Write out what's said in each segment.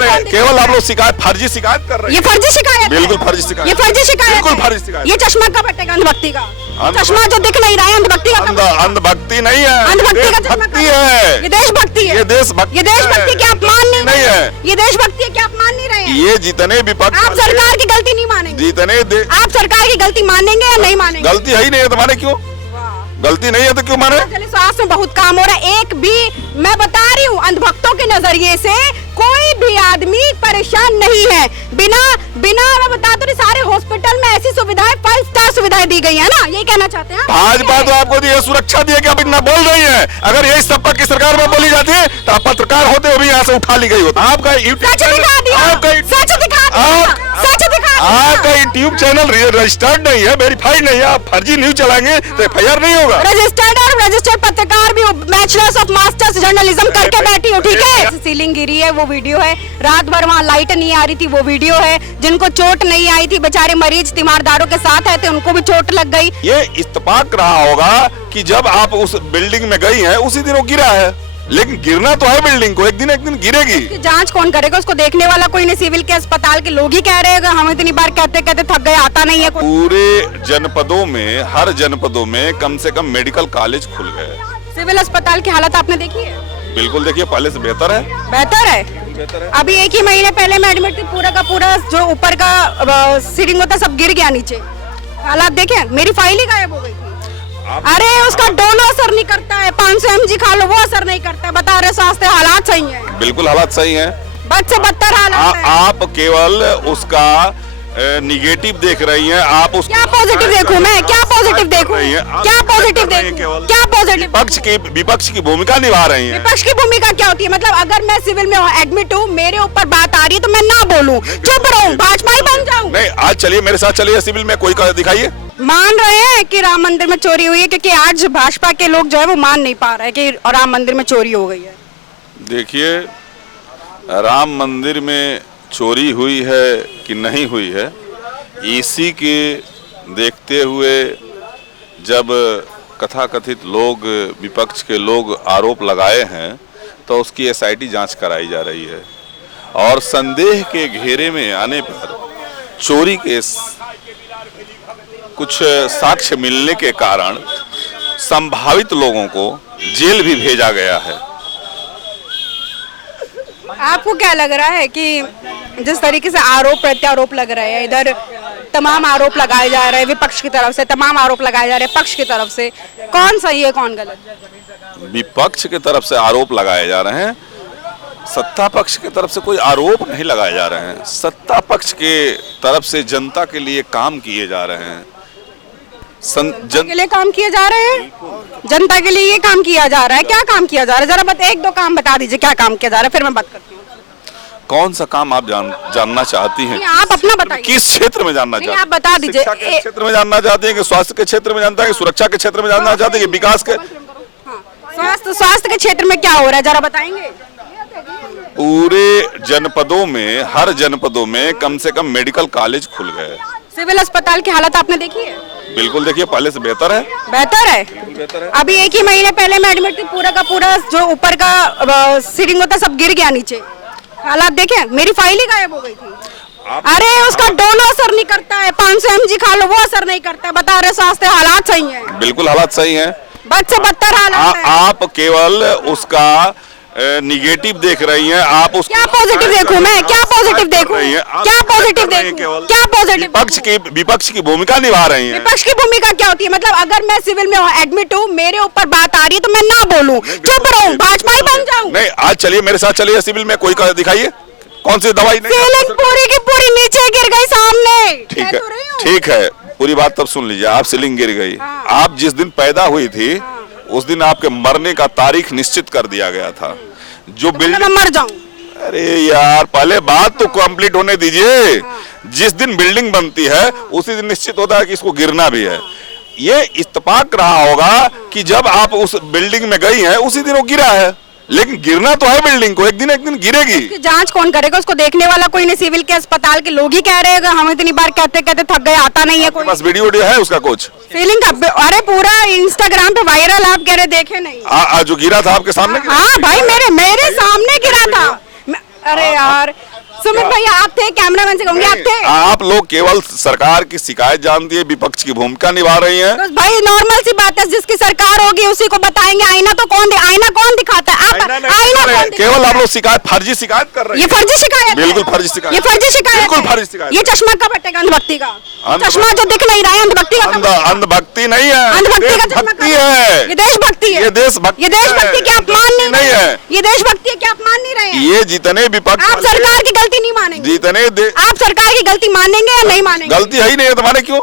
केवल आप लोग शिकायत, फर्जी शिकायत कर रहे हैं। ये फर्जी शिकायत, बिल्कुल फर्जी शिकायत, ये फर्जी शिकायत, बिल्कुल फर्जी शिकायत। ये चश्मा कब हटेगा अंधभक्ति का? चश्मा जो दिख नहीं रहा है अंधभक्ति का। अंधभक्ति नहीं है, अंधभक्ति का भक्ति है, ये देशभक्ति है, ये देशभक्ति, ये देशभक्ति क्या आप मान नहीं है, ये देशभक्ति है क्या आप मान नहीं रहे हैं? ये जितने विपक्ष, आप सरकार की गलती नहीं मानेंगे, जितने आप सरकार की गलती मानेंगे या नहीं मानेंगे? गलती है ही नहीं है तो माने क्यों? गलती नहीं है तो क्यों माने? चलिए, स्वास्थ्य में बहुत काम हो रहा है। एक भी, मैं बता रही हूँ, अंधभक्तों के नजरिए से कोई भी आदमी परेशान नहीं है। बिना मैं बता दूं, सारे हॉस्पिटल में ऐसी सुविधाएं, 5 स्टार सुविधाएं दी गई है ना, ये कहना चाहते हैं भाजपा तो आपको दी है, सुरक्षा दी है कि आप इतना बोल रही है। अगर यही सब की सरकार में बोली जाती है तो आप पत्रकार होते हुए भी यहाँ से उठा ली गई होती। आपका यूट्यूब चैनल रजिस्टर्ड नहीं है, वेरीफाइड नहीं है, आप फर्जी न्यूज चलाएंगे तो एफआईआर नहीं होगा। रजिस्टर्ड पत्रकार भी बैचलर्स ऑफ मास्टर्स जर्नलिज्म करके बैठी हो, ठीक है? सीलिंग गिरी है, वो वीडियो है। रात भर वहाँ लाइट नहीं आ रही थी, वो वीडियो है। जिनको चोट नहीं आई थी, बेचारे मरीज तीमारदारों के साथ आए थे, उनको भी चोट लग गई। ये इत्तेफाक रहा होगा कि जब आप उस बिल्डिंग में गई हैं उसी दिन वो गिरा है, लेकिन गिरना तो है बिल्डिंग को, एक दिन गिरेगी। जांच कौन करेगा? उसको देखने वाला कोई नहीं, सिविल के अस्पताल के लोग ही कह रहे हैं। हम इतनी बार कहते कहते थक गए, आता नहीं है कोई। पूरे जनपदों में, हर जनपदों में कम से कम मेडिकल कॉलेज खुल गए। सिविल अस्पताल की हालत आपने देखी है? बिल्कुल देखिए, पहले से बेहतर है, बेहतर है। अभी 1 ही महीने पहले मैं एडमिट थी, पूरा का पूरा जो ऊपर का सीलिंग होता सब गिर गया नीचे। हालात देखे, मेरी फाइल ही गायब हो गई थी। अरे उसका डोलो असर नहीं करता है, 500 mg खा लो वो असर नहीं करता है। बता रहे स्वास्थ्य हालात सही है, बिल्कुल हालात सही है, बद से बदतर हालात है। आप केवल उसका निगेटिव देख रही हैं। आप उस क्या पॉजिटिव देखूं मैं? क्या पॉजिटिव देखूं? क्या पॉजिटिव देखूं? क्या पॉजिटिव? विपक्ष की भूमिका निभा रही हैं। विपक्ष की भूमिका क्या होती है? मतलब अगर मैं सिविल में एडमिट हूँ, मेरे ऊपर बात आ रही है तो मैं ना बोलूं, चुप रहूं, भाजपा ही बन जाऊं? नहीं, आज चलिए मेरे साथ चलिए सिविल में, कोई दिखाइए। मान रहे हैं कि राम मंदिर में चोरी हुई है, क्योंकि आज भाजपा के लोग जो है वो मान नहीं पा रहे कि राम मंदिर में चोरी हो गई है। देखिए, राम मंदिर में चोरी हुई है कि नहीं हुई है, इसी के देखते हुए जब कथाकथित लोग, विपक्ष के लोग आरोप लगाए हैं तो उसकी एसआईटी जांच कराई जा रही है। और संदेह के घेरे में आने पर चोरी के कुछ साक्ष्य मिलने के कारण संभावित लोगों को जेल भी भेजा गया है। आपको क्या लग रहा है कि जिस तरीके से आरोप प्रत्यारोप लग रहे हैं, इधर तमाम आरोप लगाए जा रहे हैं विपक्ष की तरफ से, तमाम आरोप लगाए जा रहे हैं पक्ष की तरफ से, कौन सही है कौन गलत? विपक्ष की तरफ से आरोप लगाए जा रहे हैं, सत्ता पक्ष की तरफ से कोई आरोप नहीं लगाए जा रहे हैं। सत्ता पक्ष के तरफ से जनता के लिए काम किए जा रहे हैं, के लिए काम किए जा रहे हैं, जनता के लिए ये काम किया जा रहा है। क्या काम किया जा रहा है? जरा 1-2 काम बता दीजिए, क्या काम किया जा रहा है, फिर मैं बात करती हूँ। कौन सा काम आप जानना चाहती हैं? आप अपना बताइए। किस क्षेत्र में जानना चाहती हैं? आप बता दीजिए। शिक्षा के क्षेत्र में जानना चाहती हैं कि स्वास्थ्य के क्षेत्र में जानना है कि सुरक्षा के क्षेत्र में जानना चाहती हैं कि विकास के? स्वास्थ्य के क्षेत्र में क्या हो रहा है जरा बताएंगे? पूरे जनपदों में, हर जनपदों में कम से कम मेडिकल कॉलेज खुल गए। सिविल अस्पताल की हालत आपने देखी है? बिल्कुल देखिए, पहले से बेहतर है, बेहतर है। अभी 1 ही महीने पहले मैं एडमिट थी, पूरा का पूरा जो ऊपर का सीलिंग होता सब गिर गया नीचे। हालात देखे, मेरी फाइल ही गायब हो गई थी। अरे उसका डोलो असर नहीं करता है, 500 mg खा लो वो असर नहीं करता है। बता रहे स्वास्थ्य हालात सही है, बिल्कुल हालात सही है, बद से बदतर हालात है। आप केवल उसका निगेटिव देख रही हैं। आप उस क्या पॉजिटिव देखूं मैं? क्या पॉजिटिव देखूं? क्या पॉजिटिव देखूं? क्या पॉजिटिव? विपक्ष की भूमिका निभा रही हैं। विपक्ष की भूमिका क्या होती है? मतलब अगर मैं सिविल में एडमिट हूँ, मेरे ऊपर बात आ रही है तो मैं ना बोलूं, चुप रहूं, भाजपा ही बन जाऊं? नहीं, आज चलिए मेरे साथ चलिए सिविल में, कोई दिखाइए कौन सी दवाई? सीलिंग पूरी की पूरी नीचे गिर गई सामने। ठीक है, ठीक है, पूरी बात तब सुन लीजिए। आप सीलिंग गिर गई, आप जिस दिन पैदा हुई थी उस दिन आपके मरने का तारीख निश्चित कर दिया गया था। जो बिल्डिंग, मर जाऊं? अरे यार, पहले बात तो कंप्लीट होने दीजिए। जिस दिन बिल्डिंग बनती है उसी दिन निश्चित होता है कि इसको गिरना भी है। ये इत्तेफाक रहा होगा कि जब आप उस बिल्डिंग में गई हैं उसी दिन वो गिरा है, लेकिन गिरना तो है बिल्डिंग को, एक दिन गिरेगी। जांच कौन करेगा? उसको देखने वाला कोई नहीं, सिविल के अस्पताल के लोग ही कह रहे हैं। हम इतनी बार कहते कहते थक गए, आता नहीं है कोई। बस वीडियो है उसका कुछ सीलिंग का? अरे पूरा इंस्टाग्राम पे वायरल, आप कह रहे देखे नहीं? जो गिरा था आपके सामने? हाँ भाई, मेरे सामने गिरा था। अरे यार, सुमित भैया आप थे, कैमरामैन से कहूंगी आप थे। आप लोग केवल सरकार की शिकायत जानती है, विपक्ष की भूमिका निभा रही हैं। तो भाई नॉर्मल सी बात है, जिसकी सरकार होगी उसी को बताएंगे। आईना तो आईना कौन दिखाता है? आप आईना केवल आप लोग शिकायत, फर्जी शिकायत कर रहे हैं। ये फर्जी शिकायत, बिल्कुल फर्जी शिकायत, ये फर्जी शिकायत, बिल्कुल फर्जी शिकायत। ये चश्मा कब हटेगा अंधभक्ति का? चश्मा जो दिख नहीं रहा है अंधभक्ति का। अंधभक्ति नहीं है, अंधभक्ति का भक्ति है, ये देशभक्ति है, ये देशभक्ति, ये देशभक्ति के आप मान नहीं है, ये देशभक्ति है क्या आप मान नहीं रहे हैं? ये जितने विपक्ष, आप सरकार की गलती नहीं मानेंगे, जितने आप सरकार की गलती मानेंगे या नहीं मानेंगे? गलती है ही नहीं है तो माने क्यों?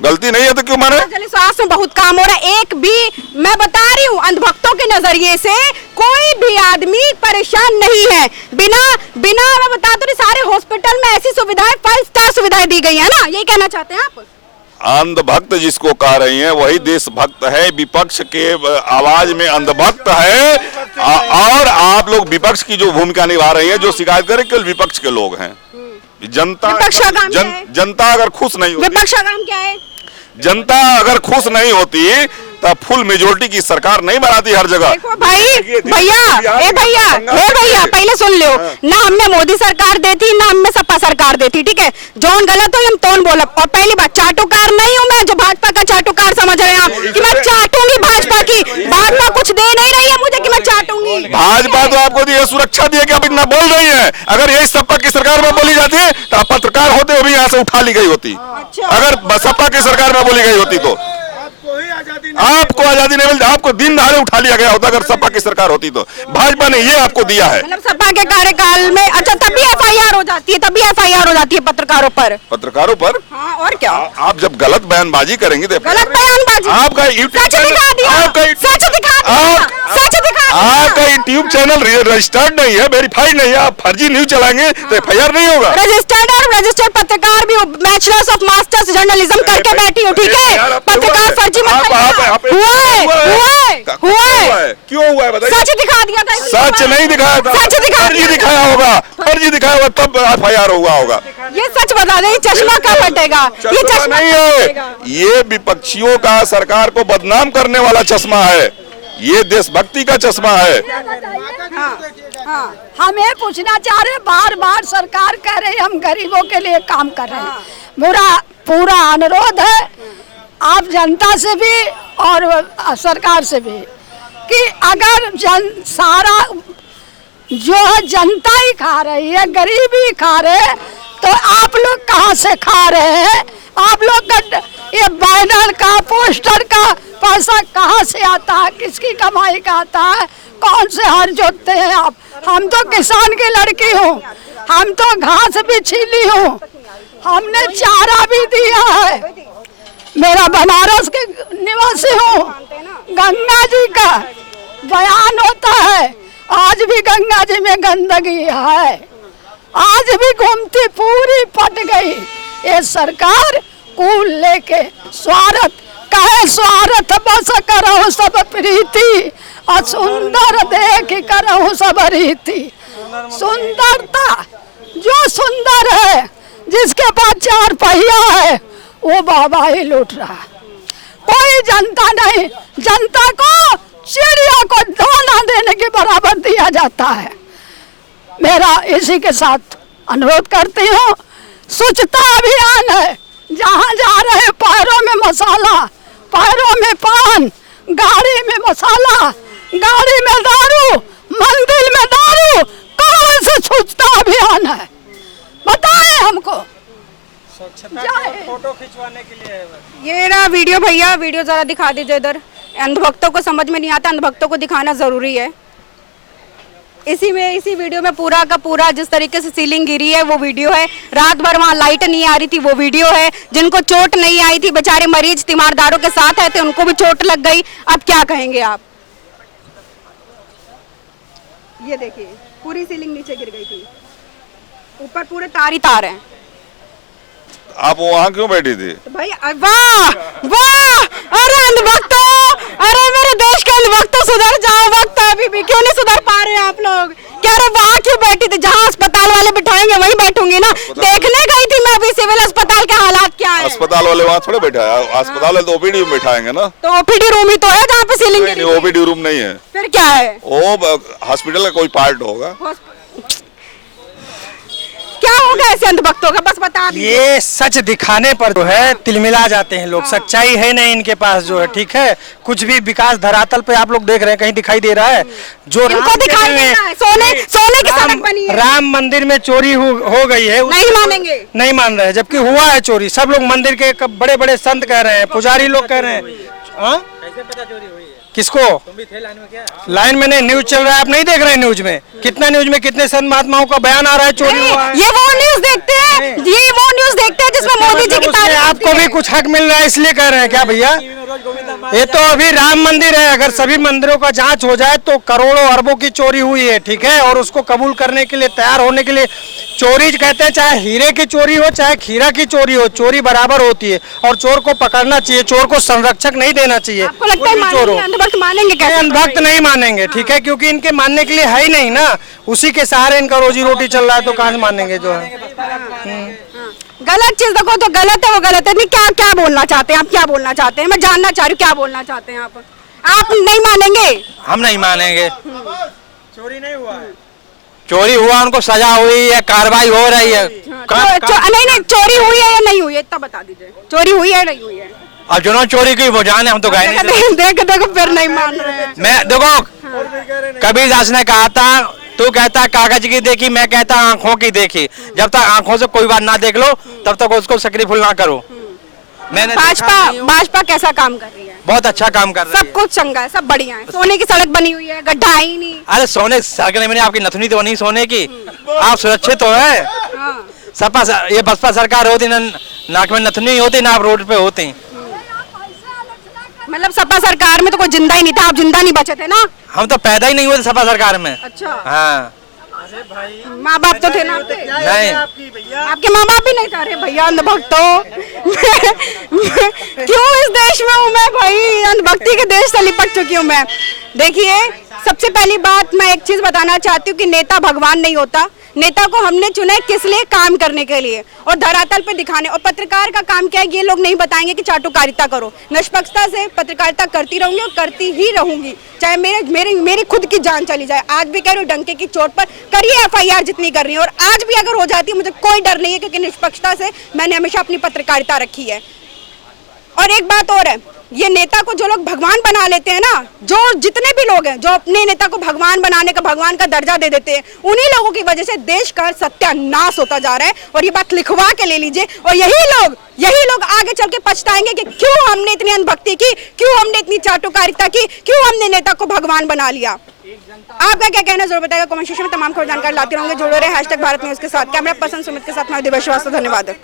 गलती नहीं है तो क्यों माने? स्वास्थ्य में बहुत काम हो रहा है। एक भी, मैं बता रही हूँ, अंधभक्तों के नजरिए से कोई भी आदमी परेशान नहीं है। बिना मैं बता दूं, सारे हॉस्पिटल में ऐसी सुविधाएं, 5 स्टार सुविधाएं दी गई है ना, यही कहना चाहते हैं आप? अंधभक्त जिसको कह रही हैं वही देशभक्त है, विपक्ष के आवाज में अंधभक्त है। और आप लोग विपक्ष की जो भूमिका निभा रही है, जो शिकायत करें केवल विपक्ष के लोग हैं। जनता अगर खुश नहीं होती, विपक्ष का काम क्या है? जनता अगर खुश नहीं होती तब फुल मेजोरिटी की सरकार नहीं बनाती हर जगह। देखो भाई, भैया पहले सुन लो ना, हमने मोदी सरकार देती ना हमने सपा सरकार देती, ठीक है? जोन गलत हो हम तोन बोला। और पहली बात, चाटुकार नहीं हूँ मैं जो भाजपा का चाटुकार समझ रहे हैं आप कि मैं चाटूंगी भाजपा की। भाजपा कुछ दे नहीं रही है मुझे कि मैं चाटूंगी। भाजपा तो आपको दी सुरक्षा दी है कि आप इतना बोल रही है। अगर यही सपा की सरकार में बोली जाती है तो पत्रकार होते हुए भी यहाँ से उठा ली गई होती। अगर सपा की सरकार में बोली गई होती तो आपको आजादी नहीं मिलती, आपको दिन दहाड़े उठा लिया गया होता अगर सपा की सरकार होती तो। भाजपा ने ये आपको दिया है। मतलब सपा के कार्यकाल में, अच्छा तभी एफआईआर हो जाती है, तभी एफआईआर हो जाती है पत्रकारों पर। पत्रकारों पर? हाँ, और क्या? आप जब गलत बयानबाजी करेंगे तो गलत बयानबाजी, आपका सच दिखा दिया, आपका यूट्यूब चैनल रजिस्टर्ड नहीं है, वेरीफाइड नहीं है, आप फर्जी न्यूज चलाएंगे तो एफआईआर नहीं होगा। रजिस्टर्ड और रजिस्टर्ड पत्रकार भी बैचलर्स ऑफ मास्टर्स जर्नलिज्म करके बैठी हूँ, ठीक है? पत्रकार फर्जी मत हुआ है, क्यों हुआ है बताइए? सच दिखा दिया था, सच नहीं दिखाया था, सच फर्जी दिखाया होगा, फर्जी दिखाया होगा तब एफआईआर हुआ होगा। ये सच बता दें, चश्मा कब हटेगा? ये चश्मा नहीं है, ये विपक्षियों का सरकार को बदनाम करने वाला चश्मा है, ये देशभक्ति का चश्मा है। हम ये पूछना चाह रहे, बार बार सरकार कह रही हम गरीबों के लिए काम कर रहे हैं। मेरा पूरा अनुरोध है आप जनता से भी और सरकार से भी कि अगर सारा जो है जनता ही खा रही है, गरीब ही खा रहे हैं, तो आप लोग कहाँ से खा रहे हैं? आप लोग का ये बैनर का, पोस्टर का पैसा कहाँ से आता है? किसकी कमाई का आता है? कौन से हर जोतते हैं आप? हम तो किसान की लड़की हूँ, हम तो घास भी छीली हूँ, हमने चारा भी दिया है। मेरा बनारस के निवासी हूँ, गंगा जी का बयान होता है, आज भी गंगा जी में गंदगी है, आज भी घूमती पूरी पट गई। ये सरकार कूल लेके स्वार्थ कहे, स्वार्थ बस करहु सब प्रीति, और सुंदर देख करहु सब रीति। सुंदरता जो सुंदर है, जिसके पास 4 पहिया है वो बाबा ही लूट रहा है, कोई जनता नहीं। जनता को चिड़िया को दाना देने के बराबर दिया जाता है। मेरा इसी के साथ अनुरोध करती हूँ, स्वच्छता अभियान है, जहाँ जा रहे पैरों में मसाला, पैरों में पान, गाड़ी में मसाला, गाड़ी में दारू, मंदिर में दारू, कौन सा स्वच्छता अभियान है? बताएं हमको। फोटो खिंचवाने के लिए ये रहा वीडियो, भैया वीडियो जरा दिखा दीजिए इधर। अंधभक्तों को समझ में नहीं आता, अंधभक्तों को दिखाना जरूरी है। इसी वीडियो में पूरा का पूरा जिस तरीके से सीलिंग गिरी है वो वीडियो है। रात भर वहाँ लाइट नहीं आ रही थी वो वीडियो है। जिनको चोट नहीं आई थी, बेचारे मरीज तीमारदारों के साथ आए थे, उनको भी चोट लग गई। अब क्या कहेंगे आप? ये देखिए पूरी सीलिंग नीचे गिर गई थी, ऊपर पूरे तार ही तार हैं। आप वहाँ क्यों बैठी थी? तो भाई वाह वाह, अरे अंधभक्तों, अरे मेरे देश के अंधभक्तों सुधर जाओ, वक्त है अभी भी, क्यों नहीं सुधर पा रहे आप लोग? क्या रे वहाँ क्यों बैठी थी? जहाँ अस्पताल वाले बिठाएंगे वहीं बैठूंगी ना। देखने गई थी मैं अभी सिविल अस्पताल के हालात क्या है। अस्पताल वाले वहाँ थोड़े बैठा है, अस्पताल वाले तो ओपीडी में बैठाएंगे ना। तो ओपीडी रूम ही तो है जहाँ पे सीलिंग नहीं, ओपीडी रूम नहीं है। फिर क्या है? वो हॉस्पिटल का कोई पार्ट होगा। होगा ऐसे अंधभक्तों का? बस बता दीजिए। ये सच दिखाने पर जो है तिलमिला जाते हैं लोग, सच्चाई है नहीं इनके पास जो है, ठीक है। कुछ भी विकास धरातल पे आप लोग देख रहे हैं, कहीं दिखाई दे रहा है? जो इनको दिखाई दे रहा है, सोने की सड़क बनी है। राम मंदिर में चोरी हो गई है, नहीं मानेंगे, नहीं मान रहे हैं, जबकि हुआ है चोरी। सब लोग मंदिर के बड़े बड़े संत कह रहे हैं, पुजारी लोग कह रहे हैं। कैसे पता चोरी हुई है? किसको? तुम भी थे लाइन में क्या? लाइन में नहीं, न्यूज चल रहा है, आप नहीं देख रहे हैं न्यूज में? कितना न्यूज में कितने संत महात्माओं का बयान आ रहा है चोरी हुआ है। ये वो न्यूज देखते हैं, ये वो न्यूज देखते हैं जिसमें मोदी जी की तारीफ आपको भी कुछ हक मिल रहा है इसलिए कह रहे हैं क्या भैया? ये तो अभी राम मंदिर है, अगर सभी मंदिरों का जांच हो जाए तो करोड़ों अरबों की चोरी हुई है, ठीक है। और उसको कबूल करने के लिए, तैयार होने के लिए, चोरी कहते हैं चाहे हीरे की चोरी हो चाहे खीरा की चोरी हो, चोरी बराबर होती है और चोर को पकड़ना चाहिए, चोर को संरक्षक नहीं देना चाहिए। आपको लगता है अंधभक्त मानेंगे? कैसे अंधभक्त नहीं मानेंगे, ठीक है, क्योंकि इनके मानने के लिए है ही नहीं ना, उसी के सहारे इनका रोजी रोटी चल रहा है, तो कहाँ से मानेंगे जो है। गलत चीज देखो तो गलत है, वो गलत है। नहीं, क्या क्या बोलना चाहते हैं आप? क्या बोलना चाहते हैं? मैं जानना चाह रही हूँ क्या बोलना चाहते हैं आप? आप नहीं मानेंगे? हम नहीं मानेंगे। चोरी नहीं हुआ है, चोरी हुआ, उनको सजा हुई है, कार्रवाई हो रही है। नहीं, चोरी हुई है या नहीं हुई है इतना बता दीजिए। चोरी हुई है या नहीं हुई है? अब जिन्होंने चोरी की वो जाने, हम तो गए नहीं। देखो फिर नहीं मान रहे हैं। मैं देखो, कबीर दास ने कहा था, तू कहता कागज की देखी, मैं कहता आंखों की देखी। जब तक आंखों से कोई बात ना देख लो तब तक उसको सक्रिफुल ना करो। मैंने भाजपा कैसा काम कर रही है? बहुत अच्छा काम कर रही है, सब कुछ चंगा है, सब बढ़िया है। सोने की सड़क बनी हुई है, गड्ढा ही नहीं। अरे सोने सड़क नहीं, आपकी नथुनी तो नहीं सोने की, आप सुरक्षित तो है। सपा ये बसपा सरकार होती ना, नाक में नथुनी होती ना, आप रोड पे होती। मतलब सपा सरकार में तो कोई जिंदा ही नहीं था, आप जिंदा नहीं बचे थे ना? हम तो पैदा ही नहीं हुए थे सपा सरकार में। अच्छा, हाँ, माँ बाप तो थे ना आपके? नहीं, आपके माँ बाप भी नहीं था? अरे भैया अंधभक्त हो। क्यों इस देश में हूँ मैं भाई, अंधभक्ति के देश से लिपट चुकी हूँ मैं। देखिए, सबसे पहली बात मैं एक चीज बताना चाहती हूँ कि नेता भगवान नहीं होता। नेता को हमने चुना है किस लिए? काम करने के लिए और धरातल पे दिखाने। और पत्रकार का काम क्या है ये लोग नहीं बताएंगे कि चाटुकारिता करो। निष्पक्षता से पत्रकारिता करती रहूंगी और करती ही रहूंगी, चाहे मेरी खुद की जान चली जाए। आज भी कह रही हूँ, डंके की चोट पर करिए FIR जितनी कर रही है, और आज भी अगर हो जाती है मुझे कोई डर नहीं है, क्योंकि निष्पक्षता से मैंने हमेशा अपनी पत्रकारिता रखी है। और एक बात और है, ये नेता को जो लोग भगवान बना लेते हैं ना, जो जितने भी लोग हैं जो अपने नेता को भगवान बनाने का, भगवान का दर्जा दे देते हैं, उन्हीं लोगों की वजह से देश का सत्यानाश होता जा रहा है। और ये बात लिखवा के ले लीजिए। और यही लोग आगे चल के पछताएंगे कि क्यों हमने इतनी अंधभक्ति की, क्यों हमने इतनी चाटुकारिता की, क्यों हमने नेता को भगवान बना लिया। आपका क्या कहना जरूर बताएगा कमेंट सेक्शन में। तमाम खबर जानकारी लाते रहेंगे। जुड़े रहे #भारत न्यूज़ के साथ। कैमरा पर्सन सुमित के साथ मैं दिव्या श्रीवास्तव, धन्यवाद।